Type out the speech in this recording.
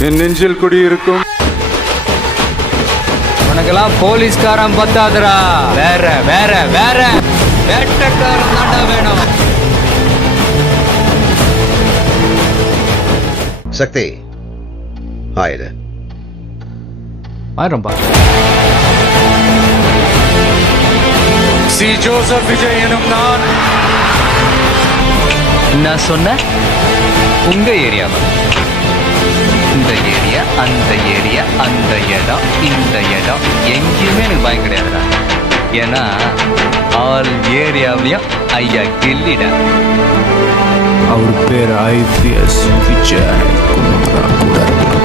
என் நெஞ்சில் குடியிருக்கும். உனக்கெல்லாம் போலீஸ்காரன் பத்தாதுடா, வேற வேற வேற வேட்டக்காரன் தாண்டா வேணும். சக்தி ஆயிடு. ஆயிரம்பா. சி ஜோசப் விஜய் எனும் நான். நான் சொன்ன உங்க ஏரியாவா? இந்த ஏரியா, அந்த ஏரியா, அந்த இடம், இந்த இடம் எங்கேயுமே எனக்கு பயம் கிடையாதுடா. ஏன்னா ஆல் ஏரியாவிலையும் ஐயா கில்லிடா. அவர் பேர் IPS விஜய் குமாரா கூட.